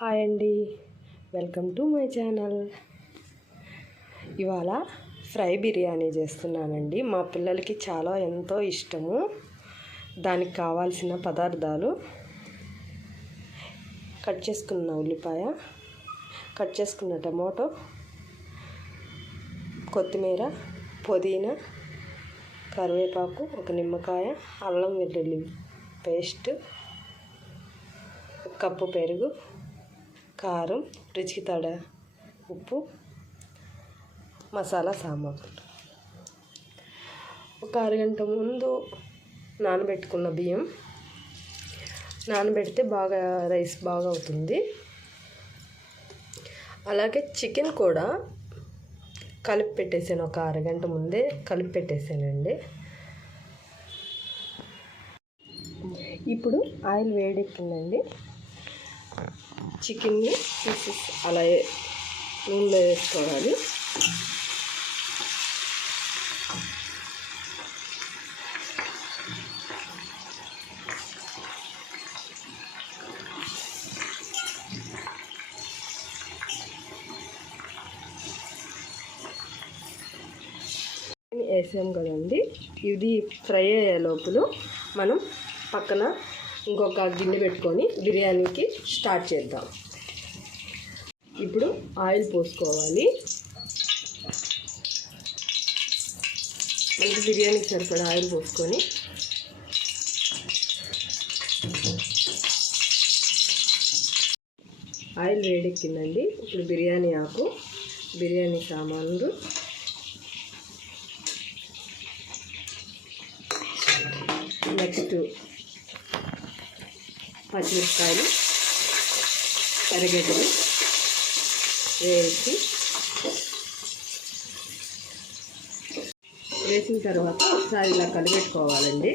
Hi అండి, welcome to my channel. ఇవాళ fry biryani చేస్తున్నానండి. మా పిల్లలకి ఎంతో ఇష్టము. దానికి కావాల్సిన పదార్థాలు: కట్ చేసుకున్న ఉల్లిపాయ, కట్ చేసుకున్న టమాటో, కొత్తిమీర, పుదీనా, కరివేపాకు, ఒక నిమ్మకాయ, అల్లం వెల్లుల్లి పేస్ట్, కప్పు పెరుగు, కారం, రుచికి తగ్గ ఉప్పు, మసాలా సామాగ్రి. ఒక అరగంట ముందు నానబెట్టుకున్న బియ్యం నానబెడితే రైస్ బాగా అవుతుంది. అలాగే చికెన్ కూడా కలిపి పెట్టేసాను. ఒక అరగంట ముందే కలిపి పెట్టేసానండి. ఇప్పుడు ఆయిల్ వేడెక్కిందండి. చికెన్ని పీసెస్ అలా నూనెలో వేసుకోవాలి. వేసాం కదండి, ఇది ఫ్రై అయ్యే లోపల మనం పక్కన ఇంకొక గిన్నె పెట్టుకొని బిర్యానీకి స్టార్ట్ చేద్దాం. ఇప్పుడు ఆయిల్ పోసుకోవాలి. మనకి బిర్యానీకి సరిపడా ఆయిల్ పోసుకొని ఆయిల్ వేడెక్కిందండి. ఇప్పుడు బిర్యానీ ఆకు, బిర్యానీ సామాన్లు, నెక్స్ట్ పచ్చిమిరపకాయలు, ఎర్రగడ్డలు వేసిన తర్వాత ఒకసారి ఇలా కలిపెట్టుకోవాలండి.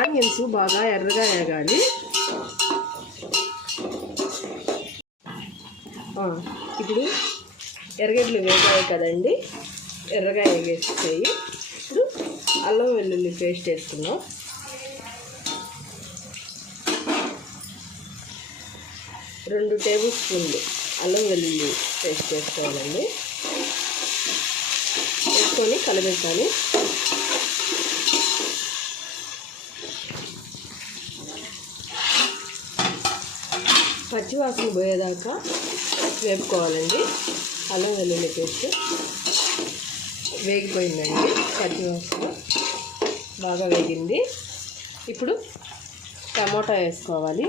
ఆనియన్స్ బాగా ఎర్రగా వేగాలి. ఇప్పుడు ఎర్రగడ్డలు వేగాయి కదండి, ఎర్రగా వేగేస్తాయి. ఇప్పుడు అల్లం వెల్లుల్లి పేస్ట్ వేసుకున్నాం. రెండు టేబుల్ స్పూన్లు అల్లం వెల్లుల్లి పేస్ట్ వేసుకోవాలండి. వేసుకొని కలబెట్టాలి. పచ్చివాసన పోయేదాకా వేపుకోవాలండి. అల్లం వెల్లుల్లి పేస్ట్ వేగిపోయిందండి. పచ్చివాసన బాగా వేగింది. ఇప్పుడు టమోటా వేసుకోవాలి.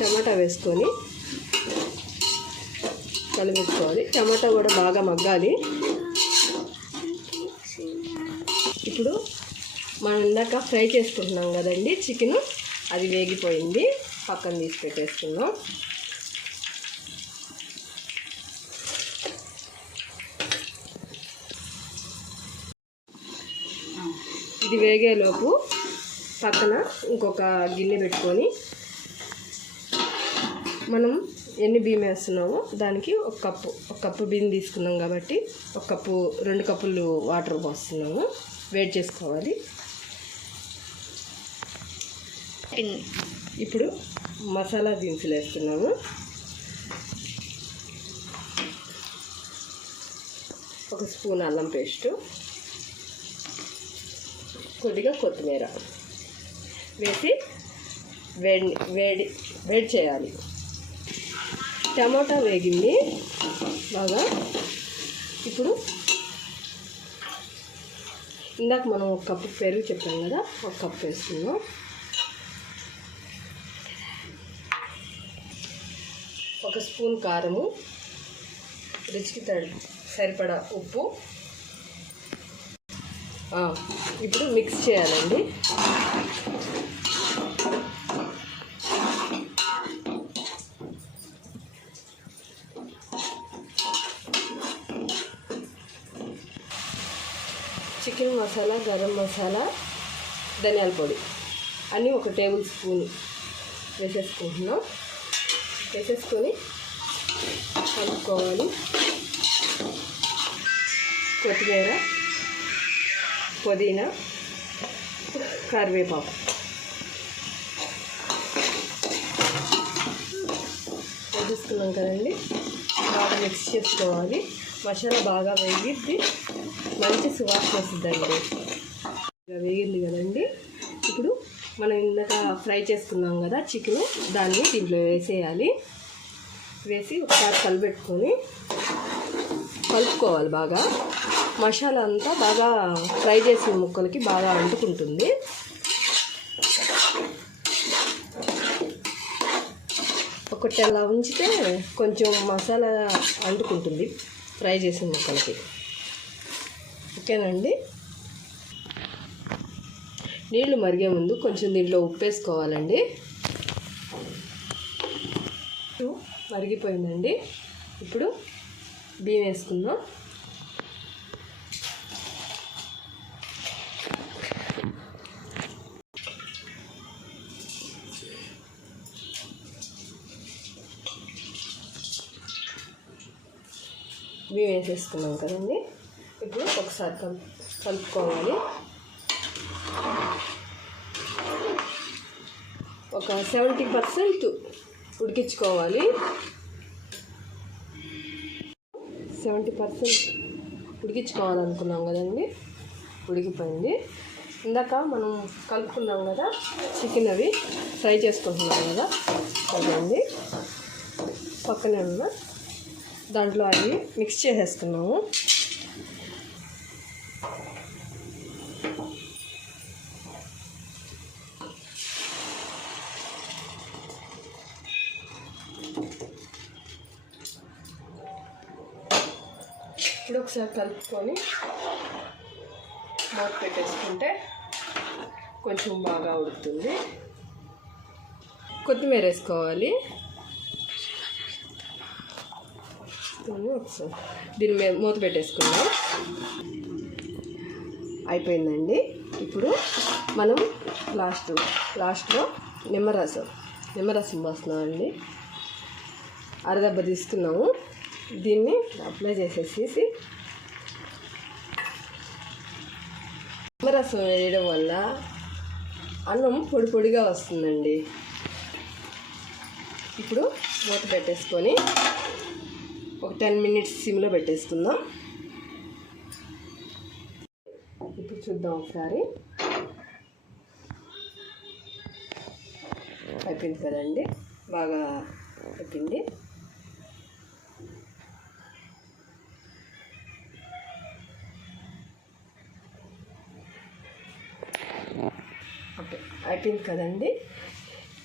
టమాటా వేసుకొని కలిపెట్టుకోవాలి. టమాటా కూడా బాగా మగ్గాలి. ఇప్పుడు మనం ఇందాక ఫ్రై చేసుకుంటున్నాం కదండి చికెన్, అది వేగిపోయింది. పక్కన తీసి పెట్టేసుకున్నాం. ఇది వేగేలోపు పక్కన ఇంకొక గిన్నె పెట్టుకొని మనం ఎన్ని బియ్యం వేస్తున్నామో దానికి ఒక కప్పు బియ్యం తీసుకున్నాం కాబట్టి 2 కప్పులు వాటర్ పోస్తున్నాము. వేడి చేసుకోవాలి. ఇప్పుడు మసాలా దినుసులు వేస్తున్నాము. ఒక స్పూన్ అల్లం పేస్టు, కొద్దిగా కొత్తిమీర వేసి వేడి చేయాలి. టమాటా వేగింది బాగా. ఇప్పుడు ఇందాక మనం 1 కప్పు పెరుగు చెప్పాం కదా, 1 కప్పు వేసుకున్నాం. ఒక స్పూన్ కారము, రుచికి సరిపడా ఉప్పు. ఇప్పుడు మిక్స్ చేయాలండి. చికెన్ మసాలా, గరం మసాలా, ధనియాల పొడి అన్నీ 1 టేబుల్ స్పూన్ వేసేసుకుంటున్నాం. వేసేసుకొని కలుపుకోవాలి. కొత్తిమీర, పుదీనా, కరివేపాకు వేసుకున్నాం కదండి. బాగా మిక్స్ చేసుకోవాలి. మసాలా బాగా వేగిద్ది, మంచి సువాసన వస్తుందండి. వేగింది కదండి. ఇప్పుడు మనం ఇందాక ఫ్రై చేసుకున్నాం కదా చికెన్, దాన్ని దీంట్లో వేసేయాలి. వేసి ఒకసారి కలుపుకోవాలి. బాగా మసాలా అంతా బాగా ఫ్రై చేసిన ముక్కలకి బాగా అంటుకుంటుంది. ఒకటి అలా ఉంచితే కొంచెం మసాలా అంటుకుంటుంది ఫ్రై చేసిన ముక్కలకి. ఓకేనండి. నీళ్లు మరిగే ముందు కొంచెం దీంట్లో ఉప్పు వేసుకోవాలండి. మరిగిపోయిందండి. ఇప్పుడు బియ్యం వేసుకుందాం. బియ్యం వేసేసుకున్నాం కదండి. ఇప్పుడు ఒకసారి కలుపుకోవాలి. ఒక 70% ఉడికించుకోవాలి. 70% ఉడికించుకోవాలనుకున్నాం కదండి. ఉడికిపోయింది. ఇందాక మనం కలుపుకున్నాం కదా చికెన్, అవి ఫ్రై చేసుకుంటున్నాం కదా అదండి. పక్కనే ఉన్న దాంట్లో అవి మిక్స్ చేసేసుకున్నాము. ఇప్పుడు ఒకసారి కలుపుకొని మూత పెట్టేసుకుంటే కొంచెం బాగా ఉడుకుతుంది. కొత్తిమీర వేసుకోవాలి. ఒకసారి దీని మీద మూత పెట్టేసుకుందాం. అయిపోయిందండి. ఇప్పుడు మనం లాస్ట్లో నిమ్మరసం పోస్తున్నామండి. అరదెబ్బ తీసుకున్నాము. దీన్ని అప్లై చేసేసి నిమ్మరసం వేయడం వల్ల అన్నం పొడి పొడిగా వస్తుందండి. ఇప్పుడు మూత పెట్టేసుకొని ఒక 10 minutes సిమ్లో పెట్టేసుకుందాం. ఇప్పుడు చూద్దాం ఒకసారి. అయిపోయింది కదండి. బాగా అయిపోయింది. ఓకే, అయిపోయింది కదండి.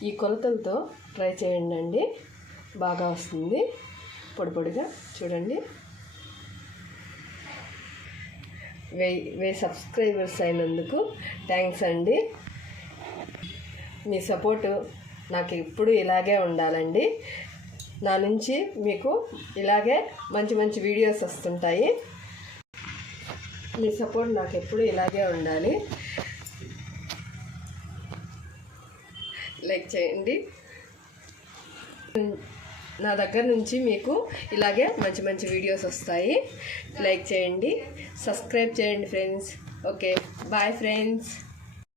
ఈ కొలతలతో ట్రై చేయండి. బాగా వస్తుంది పొడిగా. చూడండి. 1000 సబ్స్క్రైబర్స్ అయినందుకు థ్యాంక్స్ అండి. మీ సపోర్టు నాకు ఎప్పుడు ఇలాగే ఉండాలండి. నా నుంచి మీకు ఇలాగే మంచి వీడియోస్ వస్తుంటాయి. మీ సపోర్ట్ నాకు ఎప్పుడు ఇలాగే ఉండాలి. లైక్ చేయండి. నా దగ్గర నుంచి మీకు ఇలాగే మంచి వీడియోస్ వస్తాయి. లైక్ చేయండి, సబ్స్క్రైబ్ చేయండి ఫ్రెండ్స్. Okay, bye friends.